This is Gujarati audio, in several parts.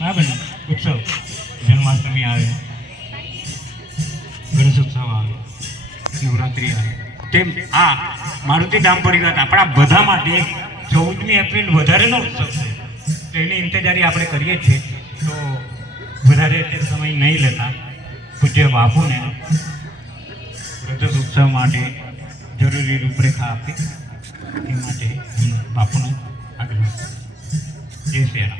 બરાબર ને? ઉત્સવ જન્માષ્ટમી આવે, ગણેશ ઉત્સવ આવે, નવરાત્રિ આવે, તેમ આ મારુતિ ધામ પરિવાર આપણા બધા માટે 14મી એપ્રિલ વધારેનો ઉત્સવ છે. તો એની ઇંતજારી આપણે કરીએ છીએ. તો વધારે સમય નહીં લેતા પૂજ્ય બાપુને ગણેશ ઉત્સવ માટે જરૂરી રૂપરેખા આપી એ માટે બાપુનો આગ્રહ. જય શ્રી રામ.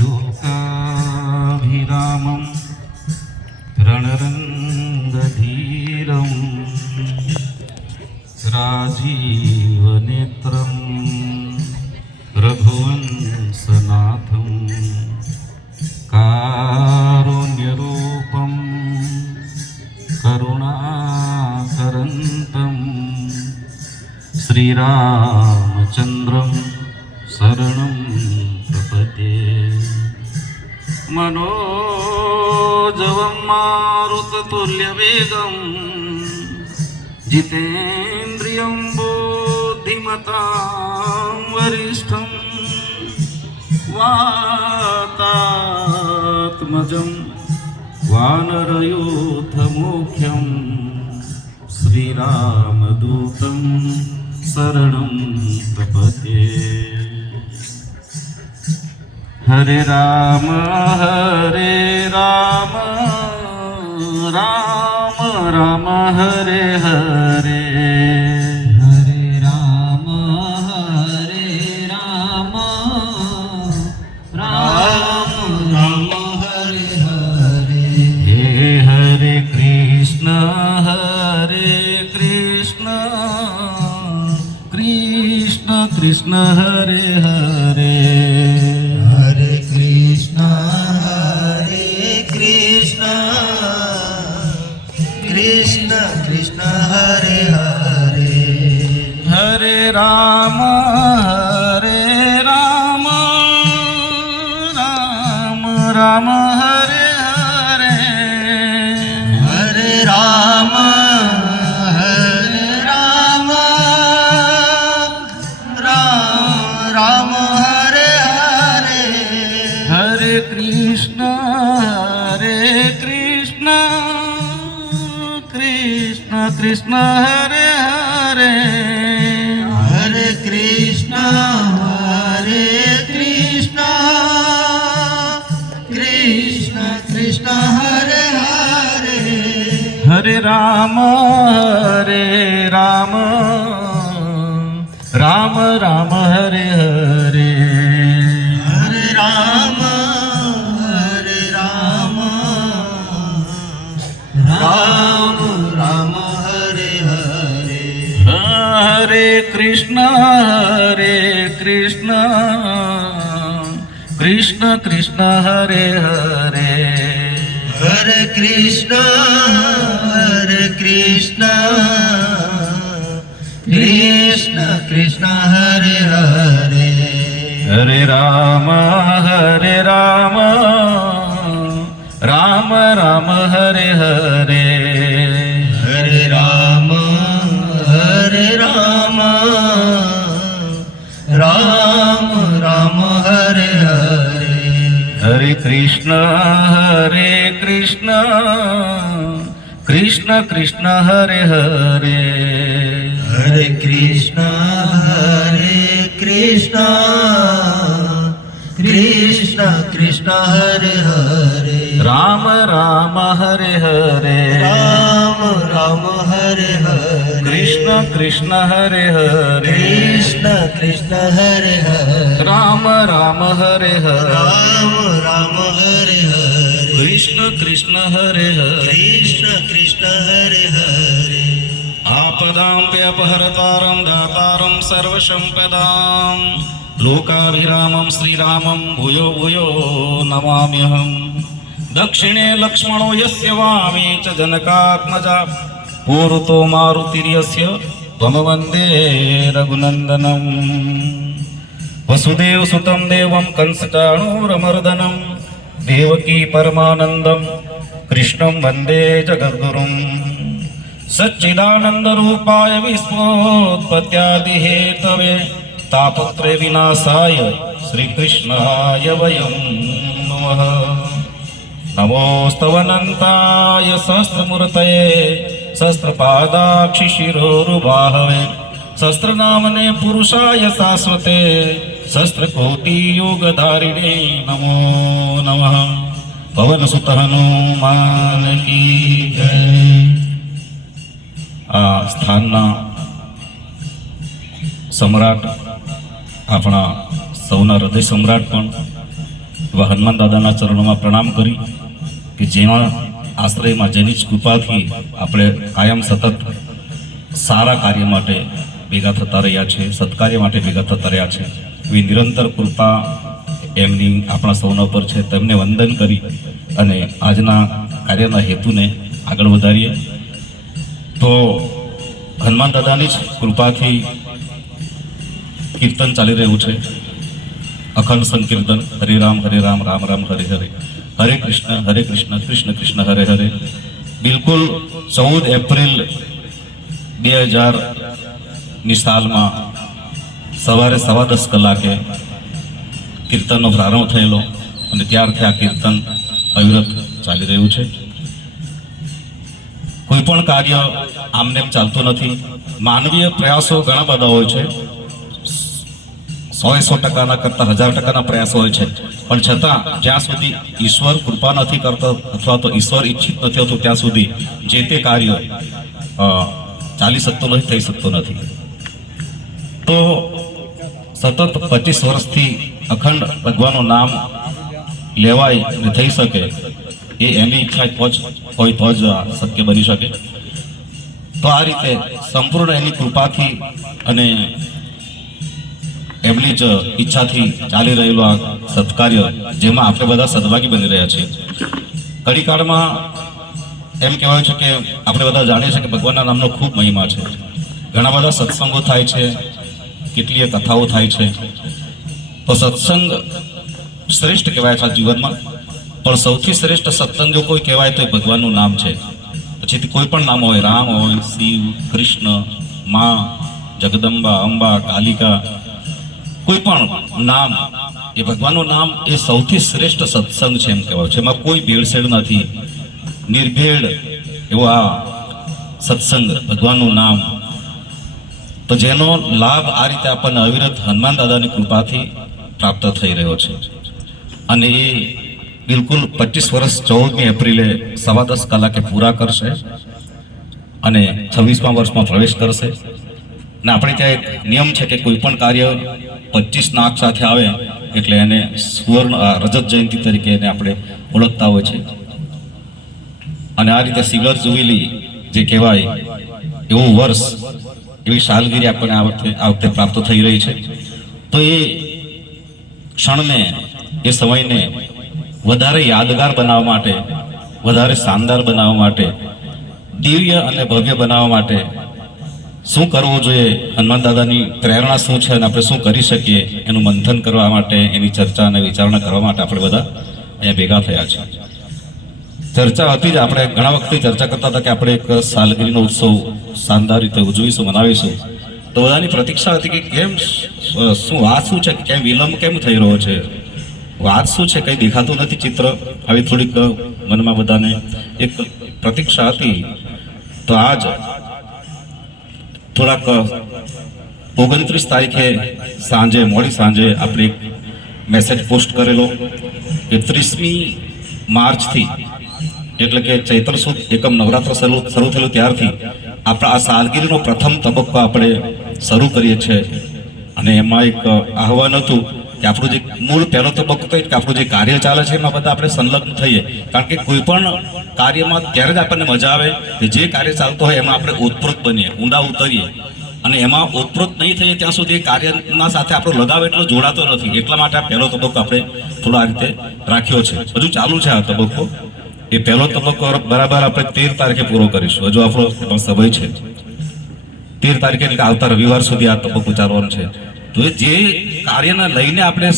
लोकाभिरामं रणरङ्गधीरं राजीवनेत्रं रघुवंशनाथं कारुण्यरूपं करुणाकरन्तं श्रीरामचन्द्रं शरणं प्रपद्ये. मनोजवं मारुततुल्यवेगं जितेन्द्रियं बुद्धिमतां वरिष्ठं वातात्मजं वानरयूथमुख्यं श्रीरामदूतं शरणं प्रपद्ये. हरे राम राम राम हरे हरे. हरे राम राम राम हरे हरे. हे हरे कृष्ण कृष्ण कृष्ण हरे हरे. हरे कृष्ण कृष्ण कृष्ण हरे हरे. हरे राम राम राम हरे हरे. हरे राम राम राम हरे हरे. हरे कृष्ण कृष्ण कृष्ण हरे हरे. हरे कृष्ण कृष्ण कृष्ण हरे हरे. हरे राम राम राम हरे हरे. हरे राम राम हरे हरे. हरे कृष्ण कृष्ण कृष्ण हरे हरे. हरे कृष्ण कृष्ण कृष्ण हरे हरे. हरे राम राम हरे हरे. हरे राम राम हरे हरे. हरे कृष्ण कृष्ण कृष्ण हरे हरे. हरे कृष्ण कृष्ण कृष्ण हरे हरे. राम हरे हरे. राम हरे हरे. कृष्ण कृष्ण हरे हरे. कृष्ण हरे हरे. राम हरे हरे. राम हरे हरे. कृष्ण कृष्ण हरे हरे. कृष्ण हरे हरे. आपदाम्प्यपहरतारं दातारं सर्वसम्पदां लोकाभिरामं श्रीरामं भूयो भूयो नमाम्यहम्. दक्षिणे लक्ष्मणो यस्य वामे च जनकात्मजा पूर्वतो मारुतिर्यस्य त्वं वन्दे रघुनन्दनम्. वसुदेवसुतं देवं कंसचाणूरमर्दनं देवकी परमानन्दं कृष्णं वन्दे जगद्गुरुं सच्चिदानन्दरूपाय विश्वोत्पत्त्यादिहेतवे तापत्रय विनाशाय श्रीकृष्णाय वयं नमः। नमोस्तवनन्ताय सहस्रमूर्तये सहस्रपादाक्षिशिरोरुबाहवे सहस्रनामने पुरुषाय शाश्वते सहस्रकोटियोगधारिणे नमो नमः। पवनसुत हनुमान की जय। આ સ્થાનના સમ્રાટ આપણા સૌના હૃદય સમ્રાટ પણ એવા હનુમાન દાદાના ચરણોમાં પ્રણામ કરી કે જેના આશ્રયમાં જેની જ કૃપાથી આપણે કાયમ સતત સારા કાર્ય માટે ભેગા થતા રહ્યા છે, સત્કાર્ય માટે ભેગા થતા રહ્યા છે. એવી નિરંતર કૃપા એમની આપણા સૌના ઉપર છે. તેમને વંદન કરી અને આજના કાર્યના હેતુને આગળ વધારીએ. તો હનુમાન દાદાની જ કૃપાથી કીર્તન ચાલી રહ્યું છે, અખંડ સંકીર્તન. હરે રામ રામ રામ હરે હરે, હરે કૃષ્ણ કૃષ્ણ કૃષ્ણ હરે હરે. બિલકુલ 14 એપ્રિલ 2000ની સાલમાં સવારે 10:15 કલાકે કીર્તનનો પ્રારંભ થયેલો અને ત્યારથી આ કીર્તન અવિરત ચાલી રહ્યું છે. કોઈ પણ કાર્ય આમને ચાલતું નથી. માનવીય પ્રયાસો ઘણા બધા હોય છે, 100% કરતા 1000% પ્રયાસો હોય છે, પણ છતાં જ્યાં સુધી ઈશ્વર કૃપા નથી કરતો અથવા તો ઈશ્વર ઈચ્છિત નથી હોતું ત્યાં સુધી જે તે કાર્ય ચાલી શકતું નથી, થઈ શકતું નથી. તો સતત 25 વર્ષથી અખંડ ભગવાનનું નામ લેવાય અને થઈ શકે એ એની ઈચ્છા હોય તો જ શક્ય બની શકે. તો આ રીતે સંપૂર્ણ એની કૃપાથી અને એમની જ ઈચ્છાથી ચાલી રહેલું આ સત્કાર્ય, જેમાં આપણે બધા સદભાગી બની રહ્યા છીએ. કડીકાળમાં એમ કહેવાય છે કે આપણે બધા જાણીએ છીએ કે ભગવાનના નામનો ખૂબ મહિમા છે. ઘણા બધા સત્સંગો થાય છે, કેટલીય કથાઓ થાય છે. તો સત્સંગ શ્રેષ્ઠ કહેવાય છે આ જીવનમાં, પણ સૌથી શ્રેષ્ઠ સત્સંગ જો કોઈ કહેવાય તો એ ભગવાનનું નામ છે. પછી કોઈ પણ નામ હોય, રામ હોય, શિવ, કૃષ્ણ, મા, જગદંબા, અંબા, કાલિકા, કોઈ પણ નામ, એ ભગવાનનું નામ એ સૌથી શ્રેષ્ઠ સત્સંગ છે એમ કહેવાય છે. એમાં કોઈ ભેળસેળ નથી, નિર્ભેળ એવો આ સત્સંગ, ભગવાનનું નામ. તો જેનો લાભ આ રીતે આપણને અવિરત હનુમાન દાદાની કૃપાથી પ્રાપ્ત થઈ રહ્યો છે. અને એ બિલકુલ 25 વર્ષ 14મી એપ્રિલે 10:15 કલાકે પૂરા કરશે અને 26મા વર્ષમાં પ્રવેશ કરશે. અને આપણે ત્યાં એક નિયમ છે કે કોઈ પણ કાર્ય 25 નાક સાથે આવે એટલે એને સુવર્ણ રજત જયંતિ તરીકે એને આપણે ઓળખતા હોય છે. અને આ રીતે સિલ્વર જુબિલી જે કહેવાય એવું વર્ષ, એવી સાલગીરી આપણને આ વખતે પ્રાપ્ત થઈ રહી છે. તો એ ક્ષણને, એ સમયને વધારે યાદગાર બનાવવા માટે, વધારે શાનદાર બનાવવા માટે, દિવ્ય અને ભવ્ય બનાવવા માટે શું કરવું જોઈએ, હનુમાન દાદાની પ્રેરણા શું છે અને આપણે શું કરી શકીએ, એનું મંથન કરવા માટે, એની ચર્ચા અને વિચારણા કરવા માટે આપણે બધા અહીંયા ભેગા થયા છે. ચર્ચા હતી જ, આપણે ઘણા વખતથી ચર્ચા કરતા હતા કે આપણે એક સાલગીરીનો ઉત્સવ શાનદાર રીતે ઉજવીશું, મનાવીશું. તો બધાની પ્રતીક્ષા હતી કે કેમ, શું વાત શું છે, કેમ વિલંબ કેમ થઈ રહ્યો છે, વાત શું છે, કંઈ દેખાતું નથી ચિત્ર. આવી થોડીક મનમાં બધાને એક પ્રતીક્ષા હતી. તો આજ થોડાક 29 તારીખે સાંજે, મોડી સાંજે આપણે એક મેસેજ પોસ્ટ કરેલો કે 30મી માર્ચથી, એટલે કે ચૈત્ર સુદ એકમ નવરાત્ર શરૂ થયેલું ત્યારથી આપણા આ સાલગીરીનો પ્રથમ તબક્કો આપણે શરૂ કરીએ છીએ. અને એમાં એક આહવાન હતું કે આપણું જે મૂળ પહેલો તબક્કો હતો કે આપણું જે કાર્ય ચાલે છે એમાં બધા આપણે સંલગ્ન થઈએ. કારણ કે કોઈ પણ કાર્યમાં ત્યારે જ આપણને મજા આવે કે જે કાર્ય ચાલતો હોય એમાં આપણે ઓતપ્રોત બનીએ, ઊંડા ઉતરીએ. અને એમાં ઓતપ્રોત નહીં થઈએ ત્યાં સુધી એ કાર્યના સાથે આપણો લગાવ એટલો જોડાતો નથી. એટલા માટે આ પહેલો તબક્કો આપણે થોડો આ રીતે રાખ્યો છે. હજુ ચાલુ છે આ તબક્કો. એ પહેલો તબક્કો બરાબર આપણે 13 તારીખે પૂરો કરીશું. હજુ આપણો સમય છે 13 તારીખે, એટલે આવતા રવિવાર સુધી આ તબક્કો ચાલવાનો છે. તો જે કાર્યને લઈને આપણે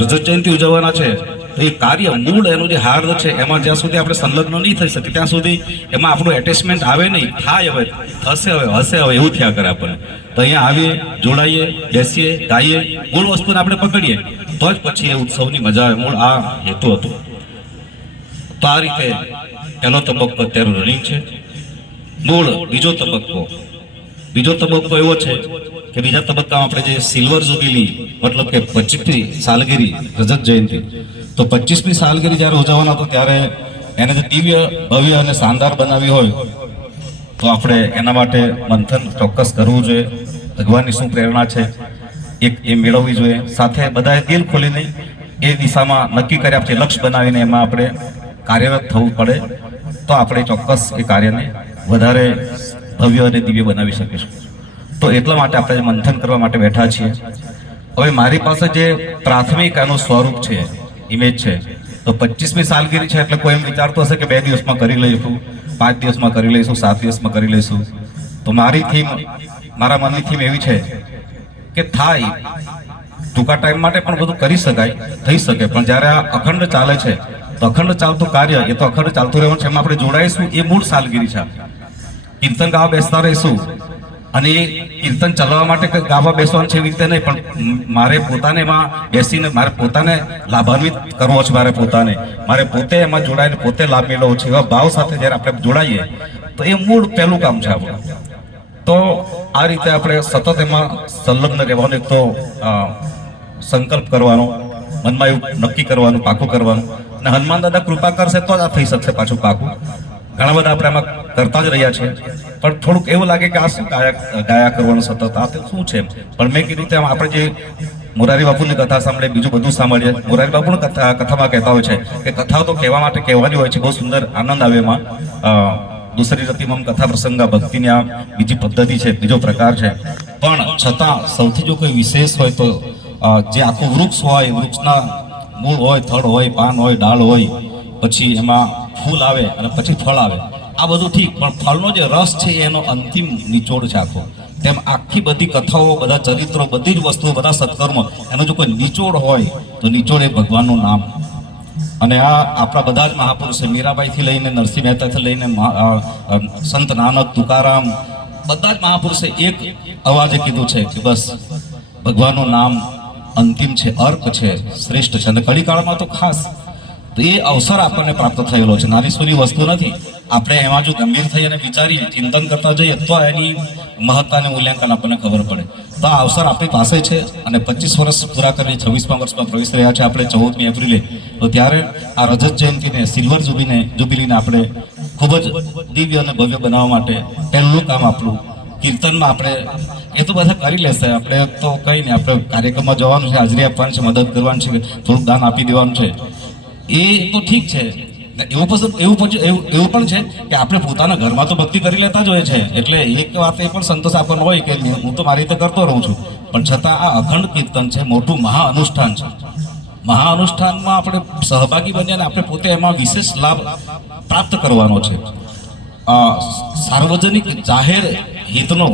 રજત જયંતિ ઉજવવાના છે તો એ કાર્ય મૂળ એનું જે હાર્દ છે એમાં જ્યાં સુધી આપણે સંલગ્ન નહીં થઈ શકે ત્યાં સુધી એમાં આપણું એટેચમેન્ટ આવે નહીં, થાય હવે, થશે હવે, હશે હવે, એવું થયા કરે આપણને. તો અહીંયા આવીએ, જોડાઈએ, બેસીએ, ગાઈએ, મૂળ વસ્તુને આપણે પકડીએ તો જ પછી એ ઉત્સવની મજા આવે. મૂળ આ હેતુ હતો. તો આ રીતે પહેલો તબક્કો અત્યારે રનિંગ છે. મૂળ બીજો તબક્કો એવો છે કે બીજા તબક્કામાં આપણે જે સિલ્વર જુબિલી મતલબ કે 25મી સાલગીરી રજત જયંતિ, તો 25મી સાલગીરી જ્યારે ઉજવવાનો હતો ત્યારે એને જે દિવ્ય ભવ્ય અને શાનદાર બનાવી હોય તો આપણે એના માટે મંથન ચોક્કસ કરવું જોઈએ. ભગવાનની શું પ્રેરણા છે એ મેળવવી જોઈએ. સાથે બધાએ દિલ ખોલીને એ દિશામાં નક્કી કર્યા પછી લક્ષ્ય બનાવીને એમાં આપણે કાર્યરત થવું પડે તો આપણે ચોક્કસ એ કાર્યને વધારે ભવ્ય અને દિવ્ય બનાવી શકીશું. તો એટલા માટે આપણે મંથન કરવા માટે બેઠા છીએ. હવે મારી પાસે જે પ્રાથમિક આનું સ્વરૂપ છે, ઇમેજ છે, તો 25મી સાલગીરી છે એટલે કોઈ એમ વિચારતો હશે કે 2 દિવસમાં કરી લઈશું, 5 દિવસમાં કરી લઈશું, 7 દિવસમાં કરી લઈશું. તો મારા મનની થીમ એવી છે કે થાય ટૂંકા ટાઈમ માટે પણ બધું કરી શકાય, થઈ શકે, પણ જ્યારે આ અખંડ ચાલે છે તો અખંડ ચાલતું કાર્ય એ તો અખંડ ચાલતું રહેવાનું છે. એમાં આપણે જોડાઈશું, એ મૂળ સાલગીરી છે. કીર્તન ગાવા બેસતા રહીશું અને એ કીર્તન ચલાવવા માટે ગાવા બેસવાનું છે એવી રીતે નહીં, પણ મારે પોતાને એમાં બેસીને મારે પોતાને લાભાન્વિત કરવો છે. મારે પોતે એમાં જોડાઈને પોતે લાભ મેળવવો છે. એવા ભાવ સાથે જ્યારે આપણે જોડાઈએ તો એ મૂળ પહેલું કામ છે આપણું. તો આ રીતે આપણે સતત એમાં સંલગ્ન રહેવાનું. એક તો સંકલ્પ કરવાનો, મનમાં એવું નક્કી કરવાનું, પાકું કરવાનું, અને હનુમાન દાદા કૃપા કરશે તો જ આ થઈ શકશે પાછું પાકું. ઘણા બધા આપણે આમાં કરતા જ રહ્યા છે, પણ થોડુંક એવું લાગે કે આ શું ગાયા કરવાનું સતત, આ શું છે. પણ મેં કીધું તેમ આપણે જે મોરારી બાપુની કથા સાંભળે, બીજું બધું સાંભળીએ. મોરારી બાપુની કથામાં કહેતા હોય છે કે કથાઓ તો કહેવા માટે કહેવાની હોય છે, બહુ સુંદર આનંદ આવે એમાં. દૂસરી રતિમાં કથા પ્રસંગા ભક્તિની આ બીજી પદ્ધતિ છે, બીજો પ્રકાર છે. પણ છતાં સૌથી જો કોઈ વિશેષ હોય તો જે આખું વૃક્ષ હોય, વૃક્ષના મૂળ હોય, થડ હોય, પાન હોય, ડાળ હોય, પછી એમાં ફૂલ આવે અને પછી ફળ આવે, આ બધું ઠીક, પણ ફળનો જે રસ છે એનો અંતિમ નિચોડ છે આખો. તેમ આખી બધી કથાઓ, બધા ચરિત્રો, બધી જ વસ્તુઓ, બધા સત્કર્મ, એનો જો કોઈ નિચોડ હોય તો નિચોડ એ ભગવાનનું નામ. અને આ આપણા બધા જ મહાપુરુષો, મીરાબાઈથી લઈને નરસિંહ મહેતાથી લઈને સંત નાનક, તુકારામ, બધા જ મહાપુરુષે એક અવાજે કીધું છે કે બસ ભગવાનનું નામ અંતિમ છે, અર્ક છે, શ્રેષ્ઠ છે. અને કળીકાળમાં તો ખાસ તો એ અવસર આપણને પ્રાપ્ત થયેલો છે. નાની સૂની વસ્તુ નથી. આપણે એમાં જો ગંભીર થઈ અને વિચારી ચિંતન કરતા જઈએ તો એની મહત્તા અને મૂલ્યાંકન આપણને ખબર પડે. તો આ અવસર આપણી પાસે છે અને 25 વર્ષ પૂરા કરીને 26મા વર્ષમાં પ્રવેશ રહ્યા છે આપણે 14મી એપ્રિલે. તો ત્યારે આ રજત જયંતિને, સિલ્વર જુબિલીને આપણે ખૂબ જ દિવ્ય અને ભવ્ય બનાવવા માટે પહેલું કામ આપણું કીર્તનમાં આપણે એ તો બધા કરી લેશે. આપણે તો કંઈ નહીં, આપણે કાર્યક્રમમાં જવાનું છે, હાજરી આપવાની છે, મદદ કરવાની છે, થોડુંક દાન આપી દેવાનું છે, એ તો ઠીક છે. એવું પણ છે કે આપણે પોતાના ઘરમાં તો ભક્તિ કરી લેતા જ હોય છે, એટલે એક વાત એ પણ સંતોષ આપણને હોય કે હું તો મારી રીતે કરતો રહું છું. પણ છતાં આ અખંડ કીર્તન છે, મોટું મહાઅનુષ્ઠાન છે. મહાઅનુષ્ઠાનમાં આપણે સહભાગી બનીએ અને આપણે પોતે એમાં વિશેષ લાભ પ્રાપ્ત કરવાનો છે. સાર્વજનિક જાહેર હિતનો,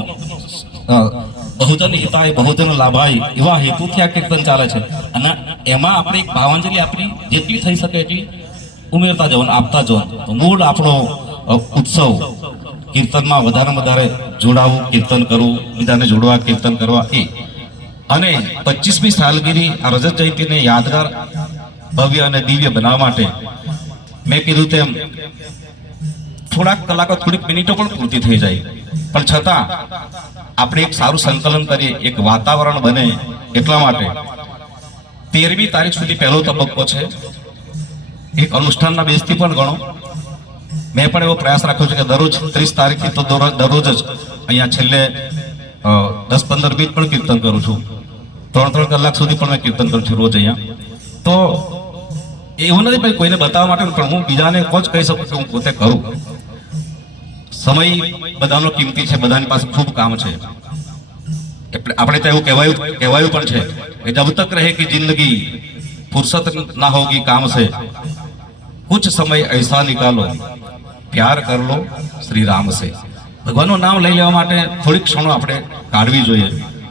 બહુજન હિતાય બહુજન લાભાય, એવા હેતુથી આ કીર્તન ચાલે છે. અને એમાં આપણે એક ભાવાંજલિ આપણી જેટલી થઈ શકે એટલી ઉમેરતા જવાનું, આપતા જવાનું. તો મૂળ આપણો ઉત્સવ કીર્તનમાં વધારે જોડાવું, કીર્તન કરવું, બીજાને જોડવા, કીર્તન કરવા એ. અને 25મી સાલગીરી આ રજત જયંતિને યાદગાર, ભવ્ય અને દિવ્ય બનાવવા માટે મેં કીધું તેમ થોડાક કલાકો, થોડીક મિનિટો પણ પૂરતી થઈ જાય, પણ છતાં આપણે એક સારું સંકલન કરીએ, એક વાતાવરણ બને. એટલા માટે 13મી તારીખ સુધી પહેલો તબક્કો છે. એક અનુષ્ઠાનના બેઝથી પણ ગણો. મેં પણ એવો પ્રયાસ રાખ્યો છે કે દરરોજ 30 તારીખથી તો દરરોજ જ અહીંયા છેલ્લે 10-15 મિનિટ પણ કીર્તન કરું છું. 3 કલાક સુધી પણ મેં કીર્તન કરું છું રોજ અહીંયા. તો એવું નથી ભાઈ કોઈને બતાવવા માટે, પણ હું બીજાને જ કહી શકું કે હું પોતે કરું. સમય બધાનો કિંમતી છે, બધાની પાસે ખૂબ કામ છે. એટલે આપણે તો એવું કહેવાયું પણ છે કે જબ તક રહે કે જિંદગી फुर्सत ना होगी काम से, कुछ समय ऐसा निकालो प्यार कर लो श्री राम से. ભગવાનનું નામ લઈ લેવા માટે થોડીક ક્ષણો આપણે કાઢવી જોઈએ,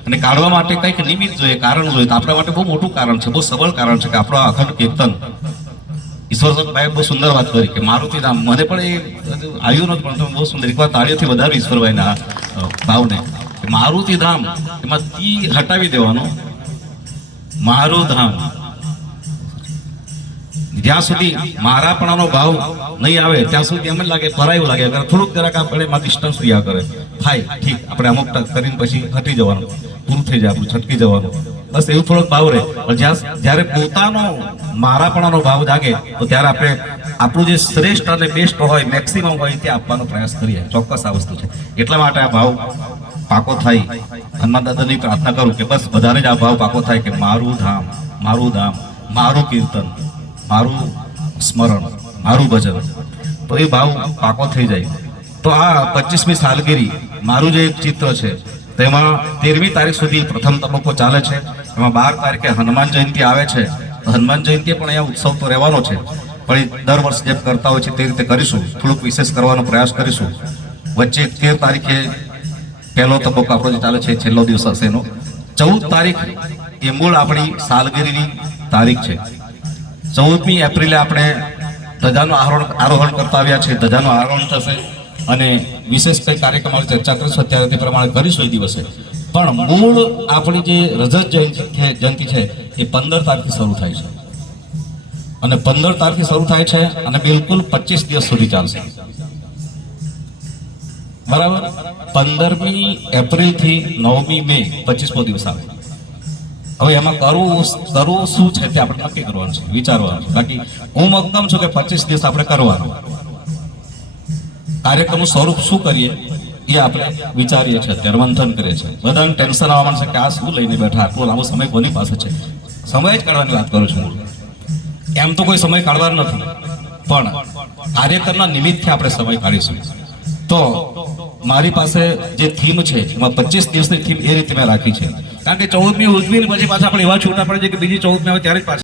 અને કાઢવા માટે કંઈક નિમિત્ત જોઈએ, કારણ જોઈએ. તો આપણા માટે બહુ મોટું કારણ છે, બહુ સબળ કારણ છે કે આપણો અખંડ કીર્તન ઈશ્વરભાઈ બહુ સુંદર વાત કરી કે મારુતિધામ, મને પણ એ આવ્યું નહોતું, પણ તમે બહુ સુંદર એકવાર તાળીઓથી વધારે ઈશ્વરભાઈના ભાવને કે મારુતિધામ એમાં તી હટાવી દેવાનો, મારું ધામ. જ્યાં સુધી મારાપણાનો ભાવ નહીં આવે ત્યાં સુધી એમ જ લાગે પરાયું લાગે. અગર થોડુંક જરાક આપણે એમાં ડિસ્ટન્સ રહ્યા કરે થાય ઠીક, આપણે અમુક કરીને પછી હટી જવાનું, પૂરું થઈ જાય, આપણું છટકી જવાનું, બસ એવું થોડોક ભાવ રહે. પણ જ્યારે પોતાનો મારાપણાનો ભાવ જાગે તો ત્યારે આપણે આપણું જે શ્રેષ્ઠ અને બેસ્ટ હોય, મેક્સિમમ હોય તે આપવાનો પ્રયાસ કરીએ. ચોક્કસ આ વસ્તુ છે. એટલા માટે આ ભાવ પાકો થાય. હનુમાન દાદાની પ્રાર્થના કરું કે બસ બધાને જ આ ભાવ પાકો થાય કે મારું ધામ, મારું ધામ, મારું કીર્તન, મારું સ્મરણ, મારું ભજન, તો એ ભાવ પાકો થઈ જાય. તો આ 25મી સાલગીરી મારું જે ચિત્ર છે તેમાં 13મી તારીખ સુધી પ્રથમ તબક્કો ચાલે છે. એમાં 12 તારીખે હનુમાન જયંતિ આવે છે. તો હનુમાન જયંતિ પણ અહીંયા ઉત્સવ તો રહેવાનો છે, પણ એ દર વર્ષ જેમ કરતા હોય છે તે રીતે કરીશું. થોડુંક વિશેષ કરવાનો પ્રયાસ કરીશું. વચ્ચે 13 તારીખે પહેલો તબક્કો આપણો જે ચાલે છે, છેલ્લો દિવસ હશે એનો. 14 તારીખ એ મૂળ આપણી સાલગીરીની તારીખ છે. 14મી એપ્રિલે આપણે ધજાનું આરોહણ કરતા આવ્યા છે. ધજાનું આરોહણ થશે અને વિશેષ કઈ કાર્યક્રમ ચર્ચા કરીશું અત્યારે તે પ્રમાણે કરીશું એ દિવસે. પણ મૂળ આપણી જે રજત જયંતિ છે એ 15 તારીખથી શરૂ થાય છે અને 15 તારીખથી શરૂ થાય છે અને બિલકુલ 25 દિવસ સુધી ચાલશે. બરાબર. 15મી એપ્રિલથી 9મી મે 25મો દિવસ આવે. હવે એમાં કરવું શું છે તે આપણે નક્કી કરવાનું છે, વિચારવાનું છે. બાકી હું મક્કમ છું કે 25 દિવસ આપણે કરવાનું. કાર્યક્રમનું સ્વરૂપ શું કરીએ એ આપણે વિચારીએ છીએ, અત્યારે મંથન કરીએ છીએ. બધાને ટેન્શન આવવાનું છે કે આ શું લઈને બેઠા, આટલો લાંબો સમય કોની પાસે છે. સમય જ કાઢવાની વાત કરું છું. એમ તો કોઈ સમય કાઢવાનો નથી, પણ કાર્યક્રમના નિમિત્તથી આપણે સમય કાઢીશું. તો મારી પાસે જે થીમ છે એમાં 25 દિવસની થીમ એ રીતે મેં રાખી છે. કારણ કે 14મી ઉજવીને પછી પાછા આપણે એવા છૂટા પડે છે કે બીજી 14મી આવે ત્યારે જ પાછા